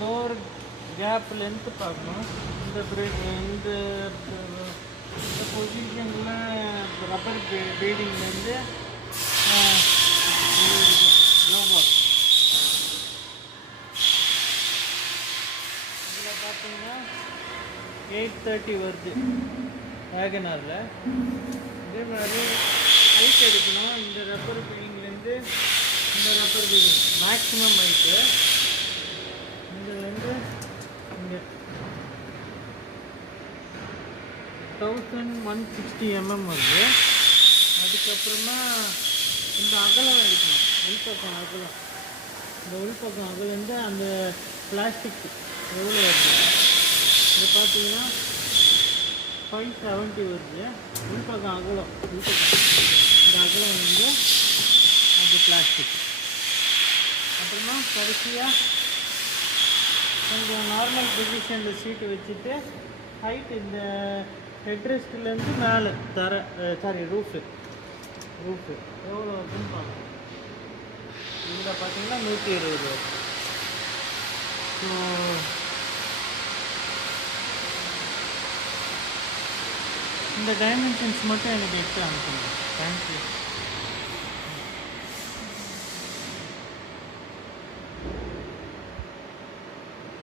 Door gap length பார்க்கணும். இந்த இந்த பொசிஷனில் ரப்பர் பீடிங்லேருந்து ரோபாட் இதில் பார்த்தீங்கன்னா 830 வருது வேகனாரில். இதே மாதிரி ஹைட் எடுக்கணும். இந்த ரப்பர் பீடிங்லேருந்து இந்த ரப்பர் பீடிங் மேக்ஸிமம் ஹைட்டு இங்கே 1160 வருது. அதுக்கப்புறமா இந்த அகலம் எடுக்கணும். உள்பக்கம் அகலம், இந்த உள்பக்கம் அகலம் வந்து அந்த பிளாஸ்டிக் எவ்வளோ வருது இது பார்த்தீங்கன்னா 570 வருது. உள்பக்கம் அகலம், உள்பக்கம் இந்த அகலம் வந்து அது பிளாஸ்டிக். அப்புறமா கடைசியாக கொஞ்சம் நார்மல் பொசிஷனில் சீட்டு வச்சுட்டு ஹைட் இந்த ஹெட்ரெஸ்ட்லேருந்து மேலே ரூஃபு எவ்வளோ வருதுன்னு பார்க்கணும். இதில் பார்த்தீங்கன்னா 120 வருது. ஸோ இந்த டைமென்ஷன்ஸ் மட்டும் எனக்கு எடுத்து அனுப்புங்க. தேங்க்யூ.